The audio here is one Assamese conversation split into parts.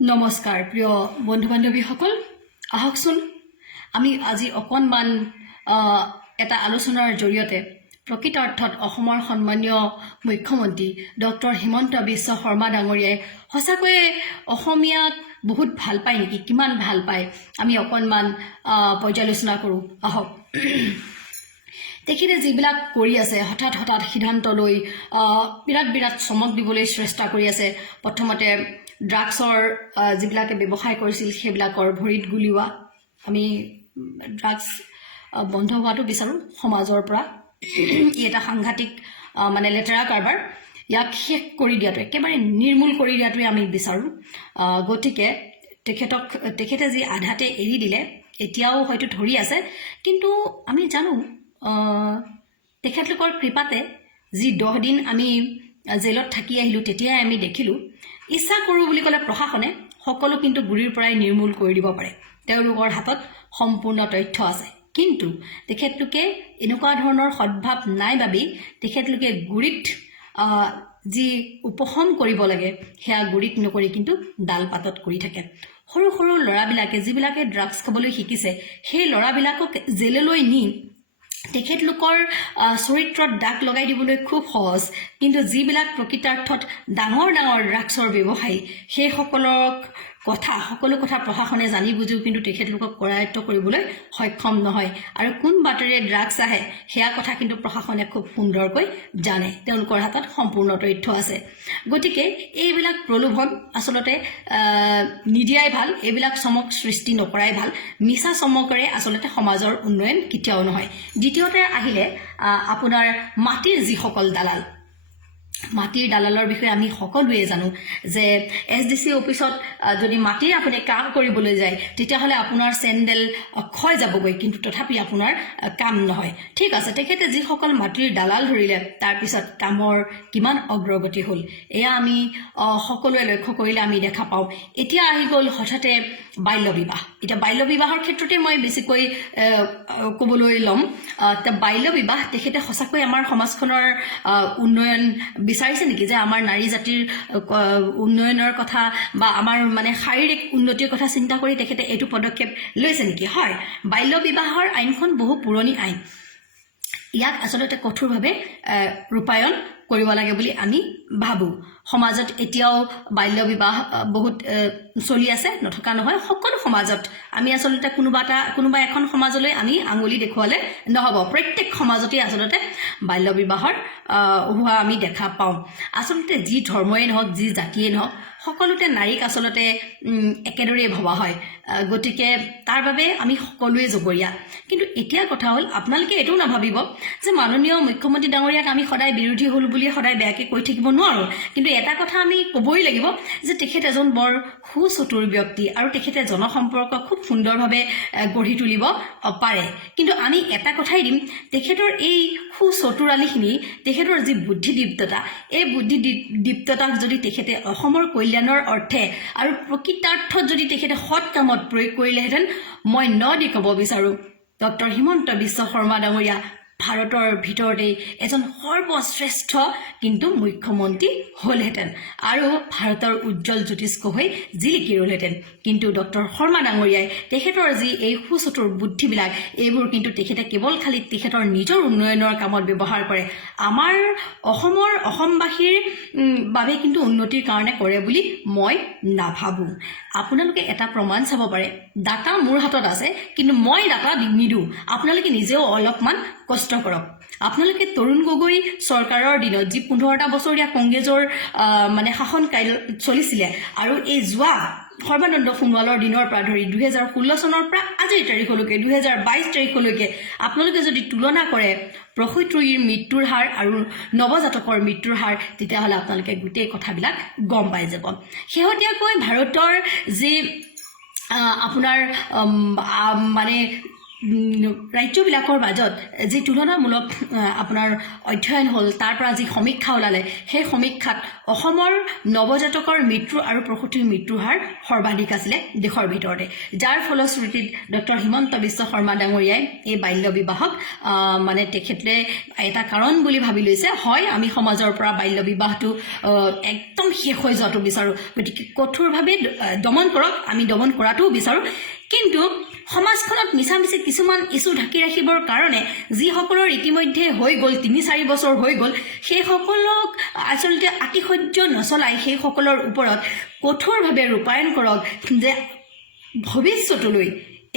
নমস্কাৰ প্ৰিয় বন্ধু বান্ধৱীসকল আহকচোন আমি আজি অকণমান এটা আলোচনাৰ জৰিয়তে প্ৰকৃতাৰ্থত অসমৰ সন্মানীয় মুখ্যমন্ত্ৰী ডক্টৰ হিমন্ত বিশ্ব শৰ্মা ডাঙৰীয়াই সঁচাকৈয়ে অসমীয়াক বহুত ভাল পায় নেকি কিমান ভাল পায় আমি অকণমান পৰ্যালোচনা কৰোঁ আহক তেখেতে যিবিলাক কৰি আছে হঠাৎ সিদ্ধান্ত লৈ বিৰাট চমক দিবলৈ চেষ্টা কৰি আছে প্ৰথমতে ড্ৰাগছৰ যিবিলাকে ব্যৱসায় কৰিছিল সেইবিলাকৰ ভৰিত গুলিওৱা আমি ড্ৰাগছ বন্ধ হোৱাটো বিচাৰোঁ সমাজৰ পৰা এটা সাংঘাতিক মানে লেতেৰা কাৰবাৰ ইয়াক শেষ কৰি দিয়াটো একেবাৰে নিৰ্মূল কৰি দিয়াটোৱে আমি বিচাৰোঁ গতিকে তেখেতে যি আধাতে এৰি দিলে এতিয়াও হয়তো ধৰি আছে কিন্তু আমি জানো তেখেতলোকৰ কৃপাতে যি 10 দিন আমি জেলত থাকি আহিলোঁ তেতিয়াই আমি দেখিলোঁ ইচ্ছা কৰোঁ বুলি ক'লে প্ৰশাসনে সকলো কিন্তু গুৰিৰ পৰাই নিৰ্মূল কৰি দিব পাৰে তেওঁলোকৰ হাতত সম্পূৰ্ণ তথ্য আছে কিন্তু তেখেতলোকে এনেকুৱা ধৰণৰ সদ্ভাৱ নাই বাবি তেখেতলোকে গুৰিত যি উপশম কৰিব লাগে সেয়া গুৰিত নকৰি কিন্তু ডাল পাতত কৰি থাকে সৰু সৰু ল'ৰাবিলাকে যিবিলাকে ড্ৰাগছ খাবলৈ শিকিছে সেই ল'ৰাবিলাকক জেললৈ নি তেখেতলোকৰ চৰিত্ৰত দাগ লগাই দিবলৈ খুব সহজ কিন্তু যিবিলাক প্ৰকৃতাৰ্থত ডাঙৰ ড্ৰাগছৰ ব্যৱসায়ী সেই সকলো কথা প্ৰশাসনে জানি বুজিও কিন্তু তেখেতলোকক কৰায়ত্ব কৰিবলৈ সক্ষম নহয় আৰু কোন বাটেৰে ড্ৰাগছ আহে সেয়া কথা কিন্তু প্ৰশাসনে খুব সুন্দৰকৈ জানে তেওঁলোকৰ হাতত সম্পূৰ্ণ তথ্য আছে গতিকে এইবিলাক প্ৰলোভন আচলতে নিদিয়াই ভাল এইবিলাক চমক সৃষ্টি নকৰাই ভাল মিছা চমকৰে আচলতে সমাজৰ উন্নয়ন কেতিয়াও নহয় দ্বিতীয়তে আহিলে আপোনাৰ মাটিৰ যিসকল দালাল মাটিৰ দালালৰ বিষয়ে আমি সকলোৱে জানো যে SDC অফিচত যদি মাটিৰ আপুনি কাম কৰিবলৈ যায় তেতিয়াহ'লে আপোনাৰ চেণ্ডেল ক্ষয় যাবগৈ কিন্তু তথাপি আপোনাৰ কাম নহয় ঠিক আছে তেখেতে যিসকল মাটিৰ দালাল ধৰিলে তাৰপিছত কামৰ কিমান অগ্ৰগতি হ'ল এয়া আমি সকলোৱে লক্ষ্য কৰিলে আমি দেখা পাওঁ এতিয়া আহি গ'ল হঠাতে বাল্য বিবাহ এতিয়া বাল্য বিবাহৰ ক্ষেত্ৰতে মই বেছিকৈ ক'বলৈ ল'ম বাল্য বিবাহ তেখেতে সঁচাকৈ আমাৰ সমাজখনৰ উন্নয়ন বিচাৰিছে নেকি যে আমাৰ নাৰী জাতিৰ উন্নয়নৰ কথা বা আমাৰ মানে শাৰীৰিক উন্নতিৰ কথা চিন্তা কৰি তেখেতে এইটো পদক্ষেপ লৈছে নেকি হয় বাল্য বিবাহৰ আইনখন বহু পুৰণি আইন ইয়াক আচলতে কঠোৰভাৱে ৰূপায়ণ কৰিব লাগে বুলি আমি ভাবোঁ সমাজত এতিয়াও বাল্য বিবাহ বহুত চলি আছে নথকা নহয় সকলো সমাজত আমি আচলতে কোনোবা এখন সমাজলৈ আমি আঙুলি দেখুৱালে নহ'ব প্ৰত্যেক সমাজতে আচলতে বাল্য বিবাহৰ হোৱা আমি দেখা পাওঁ আচলতে যি ধৰ্মই নহওক যি জাতিয়ে নহওক সকলোতে নাৰীক আচলতে একেদৰে ভবা হয় গতিকে তাৰ বাবে আমি সকলোৱে জগৰীয়া কিন্তু এতিয়া কথা হ'ল আপোনালোকে এইটোও নাভাবিব যে মাননীয় মুখ্যমন্ত্ৰী ডাঙৰীয়াক আমি সদায় বিৰোধী হ'ল বুলি সদায় বেয়াকৈ কৈ থাকিব নোৱাৰোঁ কিন্তু এটা কথা আমি ক'বই লাগিব যে তেখেত এজন বৰ সুচতুৰ ব্যক্তি আৰু তেখেতে জনসম্পৰ্ক খুব সুন্দৰভাৱে গঢ়ি তুলিব পাৰে কিন্তু আমি এটা কথাই দিম তেখেতৰ এই সুচতুৰালিখিনি তেখেতৰ যি বুদ্ধিদীপ্ততা এই বুদ্ধিদীপ্ততাক যদি তেখেতে অসমৰ কল্যাণৰ অৰ্থে আৰু প্ৰকৃতাৰ্থত যদি তেখেতে সৎ কামত প্ৰয়োগ কৰিলেহেঁতেন মই দি ক'ব বিচাৰোঁ ডক্টৰ হিমন্ত বিশ্ব শৰ্মা ডাঙৰীয়া ভাৰতৰ ভিতৰতে এজন সৰ্বশ্ৰেষ্ঠ কিন্তু মুখ্যমন্ত্ৰী হ'লহেঁতেন আৰু ভাৰতৰ উজ্জ্বল জ্যোতিষ্ক হৈ জিলিকি ৰ'লহেঁতেন কিন্তু ডক্টৰ শৰ্মা ডাঙৰীয়াই তেখেতৰ যি এই সুচতুৰ বুদ্ধিবিলাক এইবোৰ কিন্তু তেখেতে কেৱল খালি তেখেতৰ নিজৰ উন্নয়নৰ কামত ব্যৱহাৰ কৰে আমাৰ অসমবাসীৰ বাবে কিন্তু উন্নতিৰ কাৰণে কৰে বুলি মই নাভাবোঁ আপোনালোকে এটা প্ৰমাণ চাব পাৰে ডাটা মোৰ হাতত আছে কিন্তু মই ডাটা নিদিওঁ আপোনালোকে নিজেও অলপমান কষ্ট কৰক আপোনালোকে তৰুণ গগৈ চৰকাৰৰ দিনত যি 15টা বছৰীয়া কংগ্ৰেছৰ মানে শাসনকাল চলিছিলে আৰু এই যোৱা সৰ্বানন্দ সোণোৱালৰ দিনৰ পৰা ধৰি 2016 চনৰ পৰা আজিৰ তাৰিখলৈকে 2022 তাৰিখলৈকে আপোনালোকে যদি তুলনা কৰে প্ৰসূতিৰ মৃত্যুৰ হাৰ আৰু নৱজাতকৰ মৃত্যুৰ হাৰ তেতিয়াহ'লে আপোনালোকে গোটেই কথাবিলাক গম পাই যাব শেহতীয়াকৈ ভাৰতৰ যি আপোনাৰ মানে ৰাজ্যবিলাকৰ মাজত যি তুলনামূলক আপোনাৰ অধ্যয়ন হ'ল তাৰ পৰা যি সমীক্ষা ওলালে সেই সমীক্ষাত অসমৰ নৱজাতকৰ মৃত্যু আৰু প্ৰসূতিৰ মৃত্যুৰ হাৰ সৰ্বাধিক আছিলে দেশৰ ভিতৰতে যাৰ ফলশ্ৰুতিত ডক্টৰ হিমন্ত বিশ্ব শৰ্মা ডাঙৰীয়াই এই বাল্য বিবাহক মানে তেখেতে এটা কাৰণ বুলি ভাবি লৈছে হয় আমি সমাজৰ পৰা বাল্য বিবাহটো একদম শেষ হৈ যোৱাটো বিচাৰোঁ গতিকে কঠোৰভাৱে দমন কৰক আমি দমন কৰাটোও বিচাৰোঁ কিন্তু সমাজখনত মিছামিছি কিছুমান ইছ্যু ঢাকি ৰাখিবৰ কাৰণে যিসকলৰ ইতিমধ্যে হৈ গ'ল ৩-৪ বছৰ হৈ গ'ল সেইসকলক আচলতে আতিশয্য নচলাই সেইসকলৰ ওপৰত কঠোৰভাৱে ৰূপায়ণ কৰক যে ভৱিষ্যতলৈ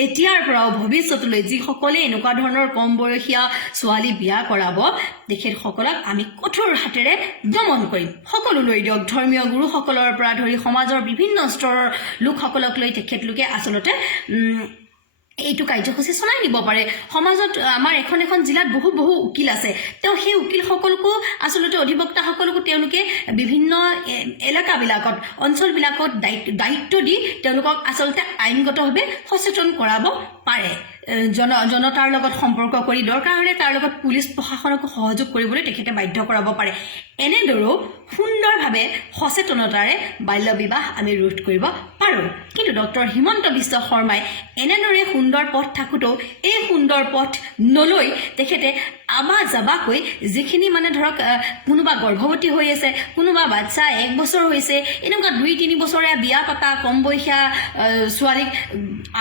এতিয়াৰ পৰাও ভৱিষ্যতলৈ যিসকলে এনেকুৱা ধৰণৰ কম বয়সীয়া ছোৱালী বিয়া কৰাব তেখেতসকলক আমি কঠোৰ হাতেৰে দমন কৰিম সকলোলৈ দিয়ক ধৰ্মীয় গুৰুসকলৰ পৰা ধৰি সমাজৰ বিভিন্ন স্তৰৰ লোকসকলক লৈ তেখেতলোকে আচলতে এইটো কাৰ্যসূচী চলাই নিব পাৰে সমাজত আমাৰ এখন জিলাত বহু উকিল আছে তেওঁ সেই উকিলসকলকো আচলতে অধিবক্তাসকলকো তেওঁলোকে বিভিন্ন এলেকাবিলাকত অঞ্চলবিলাকত দায়িত্ব দি তেওঁলোকক আচলতে আইনগতভাৱে সচেতন কৰাব পাৰে জনতাৰ লগত সম্পৰ্ক কৰি দৰকাৰ হ'লে তাৰ লগত পুলিচ প্ৰশাসনকো সহযোগ কৰিবলৈ তেখেতে বাধ্য কৰাব পাৰে এনেদৰেও সুন্দৰভাৱে সচেতনতাৰে বাল্য বিবাহ আমি ৰোধ কৰিব পাৰোঁ কিন্তু ডক্টৰ হিমন্ত বিশ্ব শৰ্মাই এনেদৰে সুন্দৰ পথ থাকোঁতেও এই সুন্দৰ পথ নলৈ তেখেতে আবা যাবাকৈ যিখিনি মানে ধৰক কোনোবা গৰ্ভৱতী হৈ আছে কোনোবা বাচ্চা 1 বছৰ হৈছে এনেকুৱা 2-3 বছৰীয়া বিয়া পতা কম বয়সীয়া ছোৱালীক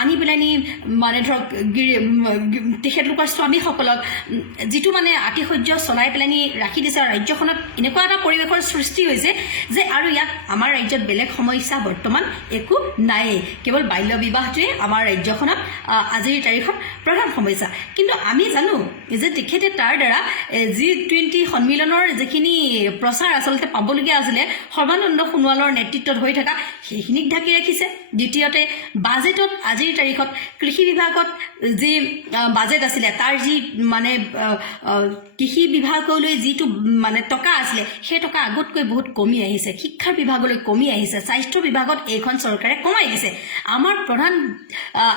আনি পেলানি মানে ধৰক তেখেতলোকৰ স্বামীসকলক যিটো মানে আতিশয্য চলাই পেলানি ৰাখি দিছে ৰাজ্যখনত এনেকুৱা এটা পৰিৱেশৰ সৃষ্টি হৈছে যে আৰু ইয়াত আমাৰ ৰাজ্যত বেলেগ সমস্যা বৰ্তমান একো নাই কেৱল বাল্য বিবাহটোৱে আমাৰ ৰাজ্যখনত আজিৰ তাৰিখত প্ৰধান সমস্যা কিন্তু আমি জানো যে তেখেতে তাৰ দ্বাৰা G20 সন্মিলনৰ যিখিনি প্ৰচাৰ আচলতে পাবলগীয়া আছিলে সৰ্বানন্দ সোণোৱালৰ নেতৃত্বত হৈ থকা সেইখিনিক ঢাকি ৰাখিছে দ্বিতীয়তে বাজেটত আজিৰ তাৰিখত কৃষি বিভাগত যি বাজেট আছিলে তাৰ যি মানে কৃষি বিভাগলৈ যিটো মানে টকা আছিলে সেই টকা আগতকৈ বহুত কমি আহিছে শিক্ষা বিভাগলৈ কমি আহিছে স্বাস্থ্য বিভাগত এইখন চৰকাৰে কমাই দিছে আমাৰ প্ৰধান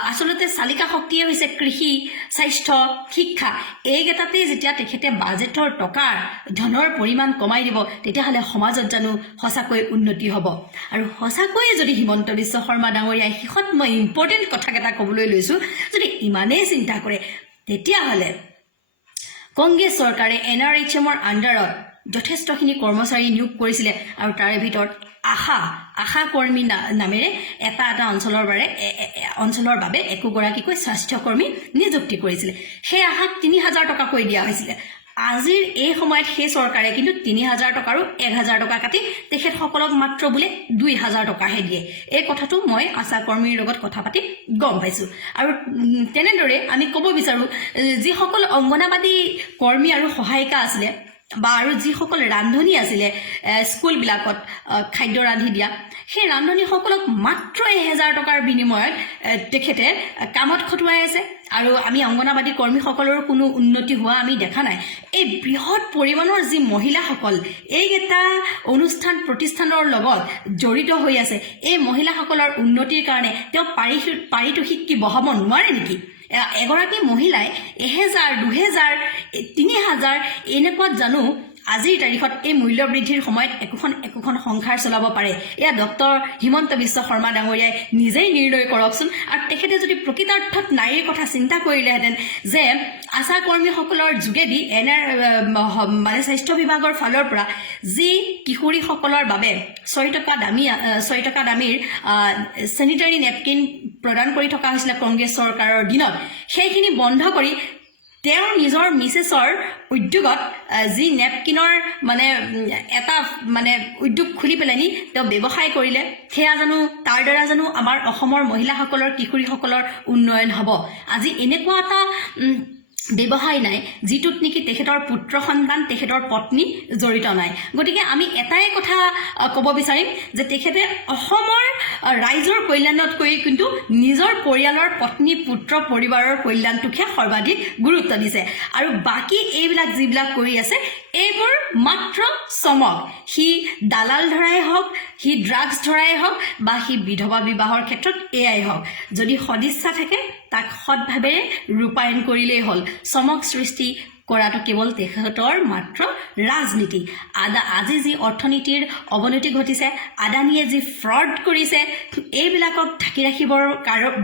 আচলতে চালিকা শক্তিয়ে হৈছে কৃষি স্বাস্থ্য শিক্ষা এইকেইটাতে যেতিয়া তেখেতে বাজেটৰ টকাৰ ধনৰ পৰিমাণ কমাই দিব তেতিয়াহ'লে সমাজত জানো সঁচাকৈ উন্নতি হ'ব আৰু সঁচাকৈয়ে যদি হিমন্ত বিশ্ব শৰ্মা ডাঙৰীয়াই শেষত মই ইম্পৰ্টেণ্ট কথাকেইটা ক'বলৈ লৈছোঁ যদি ইমানেই চিন্তা কৰে তেতিয়াহ'লে কংগ্ৰেছ চৰকাৰে NRHMৰ আণ্ডাৰত যথেষ্টখিনি কৰ্মচাৰী নিয়োগ কৰিছিলে আৰু তাৰে ভিতৰত আশা কৰ্মী নামেৰে এটা অঞ্চলৰ বাবে একোগৰাকীকৈ স্বাস্থ্যকৰ্মী নিযুক্তি কৰিছিলে সেই আশাক ৩,০০০ টকাকৈ দিয়া হৈছিলে আজিৰ এই সময়ত সেই চৰকাৰে কিন্তু ৩,০০০ টকাৰো ১,০০০ টকা কাটি তেখেতসকলক মাত্ৰ বোলে ২,০০০ টকাহে দিয়ে এই কথাটো মই আশা কৰ্মীৰ লগত কথা পাতি গম পাইছোঁ আৰু তেনেদৰে আমি ক'ব বিচাৰোঁ যিসকল অংগনাবাদী কৰ্মী আৰু সহায়িকা আছিলে বা আৰু যিসকল ৰান্ধনী আছিলে স্কুলবিলাকত খাদ্য ৰান্ধি দিয়া সেই ৰান্ধনীসকলক মাত্ৰ ১,০০০ টকাৰ বিনিময়ত তেখেতে কামত খটুৱাই আছে আৰু আমি অংগনাবাদী কৰ্মীসকলৰ কোনো উন্নতি হোৱা আমি দেখা নাই এই বৃহৎ পৰিমাণৰ যি মহিলাসকল এইকেইটা অনুষ্ঠান প্ৰতিষ্ঠানৰ লগত জড়িত হৈ আছে এই মহিলাসকলৰ উন্নতিৰ কাৰণে তেওঁ পাৰিতোষিক কি বঢ়াব নোৱাৰে নেকি এগৰাকী মহিলাই ১,০০০ ২,০০০ ৩,০০০ এনেকুৱাত জানো আজিৰ তাৰিখত এই মূল্য বৃদ্ধিৰ সময়ত একোখন সংসাৰ চলাব পাৰে এয়া ডক্টৰ হিমন্ত বিশ্ব শৰ্মা ডাঙৰীয়াই নিজেই নিৰ্ণয় কৰকচোন আৰু তেখেতে যদি প্ৰকৃতাৰ্থত নাৰীৰ কথা চিন্তা কৰিলেহেঁতেন যে আশা কৰ্মীসকলৰ যোগেদি মানে স্বাস্থ্য বিভাগৰ ফালৰ পৰা যি কিশোৰীসকলৰ বাবে ৬ টকা দামীৰ চেনিটাৰী নেপকিন প্ৰদান কৰি থকা হৈছিলে কংগ্ৰেছ চৰকাৰৰ দিনত সেইখিনি বন্ধ কৰি তেওঁ নিজৰ মিছেছৰ উদ্যোগত যি নেপকিনৰ মানে এটা মানে উদ্যোগ খুলি পেলানি তেওঁ ব্যৱসায় কৰিলে সেয়া জানো তাৰ দ্বাৰা জানো আমাৰ অসমৰ মহিলাসকলৰ কিশোৰীসকলৰ উন্নয়ন হ'ব আজি এনেকুৱা এটা ব্যৱসায় নাই যিটোত নেকি তেখেতৰ পুত্ৰ সন্তান তেখেতৰ পত্নী জড়িত নাই গতিকে আমি এটাই কথা ক'ব বিচাৰিম যে তেখেতে অসমৰ ৰাইজৰ কল্যাণতকৈ কিন্তু নিজৰ পৰিয়ালৰ পত্নী পুত্ৰ পৰিবাৰৰ কল্যাণটোকহে সৰ্বাধিক গুৰুত্ব দিছে আৰু বাকী এইবিলাক যিবিলাক কৰি আছে এইবোৰ মাত্ৰ চমক সি দালাল ধৰাই হওক সি ড্ৰাগছ ধৰাই হওক বা সি বিধৱা বিবাহৰ ক্ষেত্ৰত এয়াই হওক যদি সদিচ্ছা থাকে তাক সৎভাৱেৰে ৰূপায়ণ কৰিলেই হ'ল চমক সৃষ্টি কৰাটো কেৱল তেখেতৰ মাত্ৰ ৰাজনীতি আজি যি অৰ্থনীতিৰ অৱনতি ঘটিছে আদানীয়ে যি ফ্ৰড কৰিছে এইবিলাকক ঢাকি ৰাখিবৰ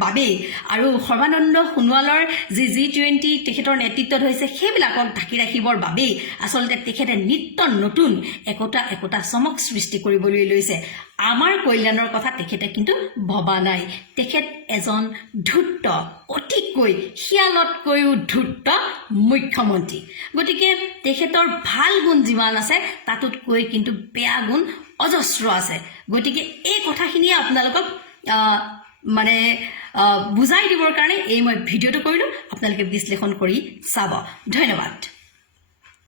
বাবে আৰু সৰ্বানন্দ সোণোৱালৰ যি G20 তেখেতৰ নেতৃত্বত হৈছে সেইবিলাকক ঢাকি ৰাখিবৰ বাবে আচলতে তেখেতে নিত্য নতুন একোটা চমক সৃষ্টি কৰিবলৈ লৈছে আমাৰ কল্যাণৰ কথা তেখেতে কিন্তু ভবা নাই তেখেত এজন ধূৰ্ত অতিকৈ শিয়ালতকৈও ধূৰ্ত মুখ্যমন্ত্ৰী গতিকে তেখেতৰ ভাল গুণ যিমান আছে তাতোতকৈ কিন্তু বেয়া গুণ অজস্ৰ আছে গতিকে এই কথাখিনিয়ে আপোনালোকক বুজাই দিবৰ কাৰণে এই মই ভিডিঅ'টো কৰিলোঁ আপোনালোকে বিশ্লেষণ কৰি চাব ধন্যবাদ